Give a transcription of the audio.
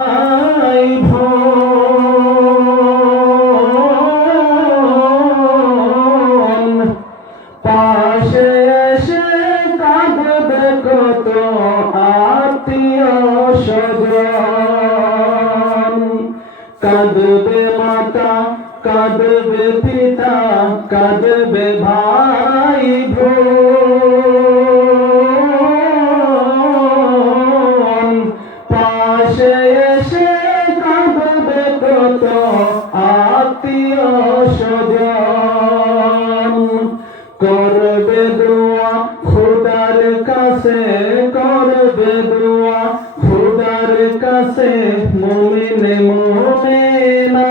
ভাই বোন পাশে এসে কাঁদবে কত আত্মীয় স্বজন, কাঁদবে মাতা, কাঁদবে পিতা, কাঁদবে ভাই বোন পাশে এসে কাঁদবে কত আত্মীয় স্বজন। করবে দোয়া খোদার কাছে, করবে দোয়া খোদার কাছে মুমিন মুমিনা।